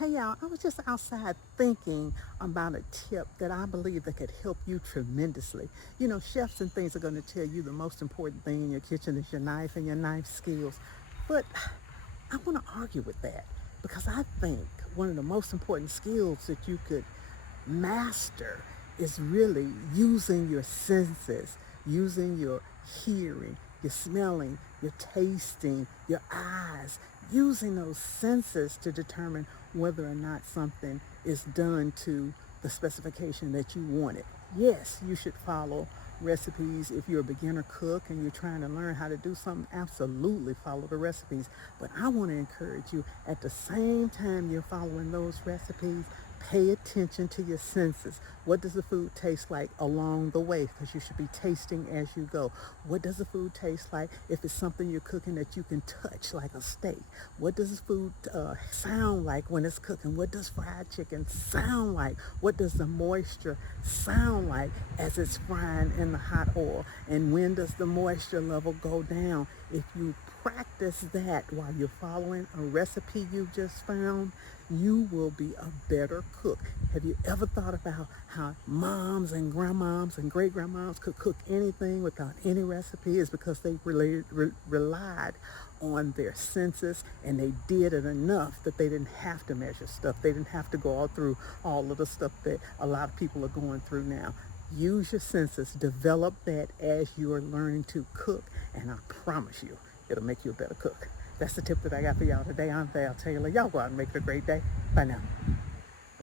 Hey y'all, I was just outside thinking about a tip that I believe that could help you tremendously. You know, chefs and things are going to tell you the most important thing in your kitchen is your knife and your knife skills. But I want to argue with that because I think one of the most important skills that you could master is really using your senses, using your hearing, your smelling, your tasting, your eyes, using those senses to determine whether or not something is done to the specification that you want it. Yes, you should follow recipes. If you're a beginner cook and you're trying to learn how to do something, absolutely follow the recipes. But I want to encourage you at the same time you're following those recipes, pay attention to your senses. What does the food taste like along the way? Because you should be tasting as you go. What does the food taste like if it's something you're cooking that you can touch, like a steak? What does the food sound like when it's cooking? What does fried chicken sound like? What does the moisture sound like as it's frying in the hot oil? And when does the moisture level go down? If you practice that while you're following a recipe you just found, you will be a better cook. Have you ever thought about how moms and grandmoms and great grandmoms could cook anything without any recipe? It's because they relied on their senses, and they did it enough that they didn't have to measure stuff. They didn't have to go all through all of the stuff that a lot of people are going through now. Use your senses, develop that as you are learning to cook, and I promise you, it'll make you a better cook. That's the tip that I got for y'all today. I'm Val Taylor. Y'all go out and make it a great day. Bye now.